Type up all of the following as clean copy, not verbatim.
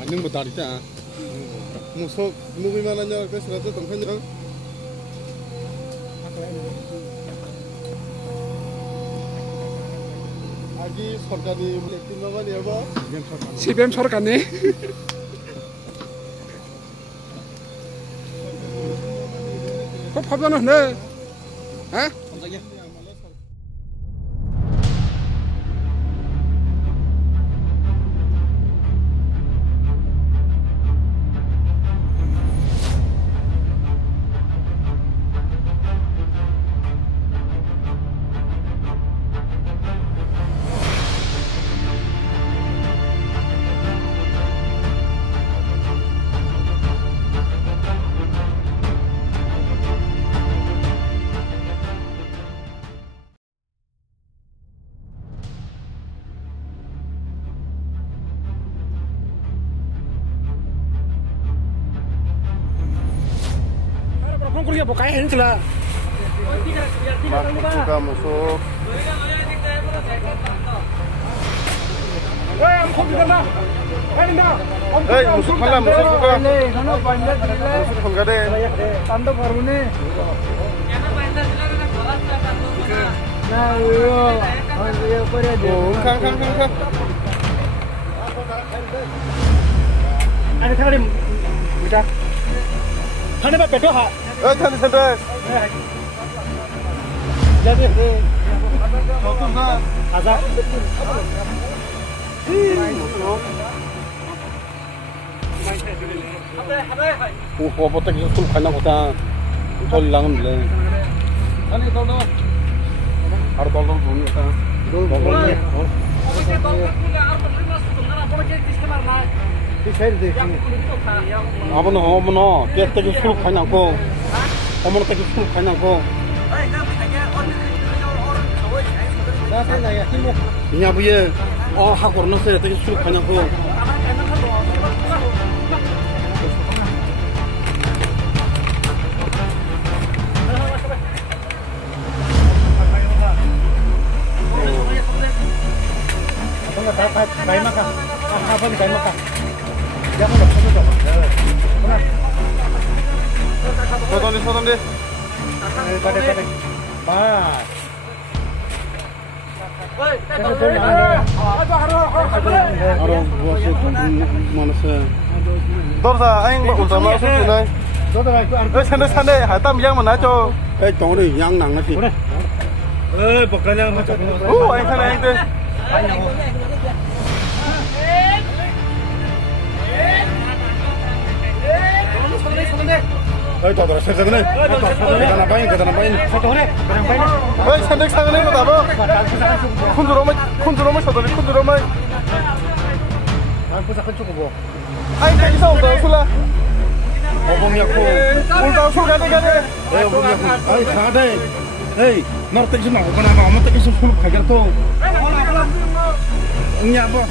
안녕 뭐 다리자. 무속 누구만 하냐 그 스라도 동편이랑. 아기 설까지 렉팅만 해봐. CBM ସର갔네. 그 파변은 네. 에? Kuliah pokoknya ini celah. juga musuh. Musuh kalah musuh juga. Musuh enggak deh. Tanda baru nih. Nah, iya, kang. Ada kali kita. Mana pak betul ha? Tadi santai. Jadi, Contoh kan. azab. apa tak sul khana kota. Tol langam le. Ani tol do. Ar tol buni ta. Dol buni. Abono kita ke sul khana ko. Omor tak sul khana ko. Inya buye. Ha korno se tak sul khana ko. Baik makan. Apa nih baik makan? Jangan lupa coba. Benar. Soton deh. Pada. Pas. Dorsa anh ultama số này. Santai hải tam yang mana cho. Cái chỗ này yang nặng gì. Bukan yang macam. Anh thân anh đây. Tolong sebenarnya. Kita nampain. Santai sangat nih apa? Kunjuromai satu. Aku sakit cukup bu. Anh thấy sao đó sula? Omongnya aku. Ulta sul gade. Omongnya aku. Kah deh. Hei, ngerti cuma aku kenapa kamu tak isu full kaget tuh. Enggak apa.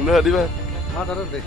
Nah, di mana? Mata deh.